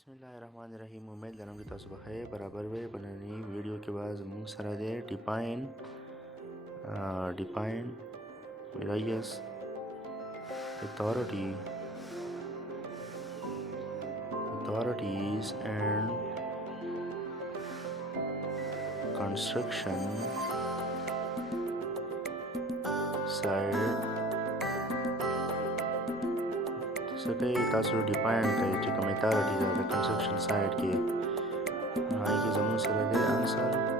बिस्मिल्लाहिर्रहमानिर्रहीम। उम्मीद लरम कि तासु बखैर बराबर वे बननी वीडियो के बाद जमून सरा दे define various authorities and construction site सके तासु डिफाइन कई जो कम अथॉरिटीज है कंस्ट्रक्शन साइट के हाई के जमून सरा दे आंसर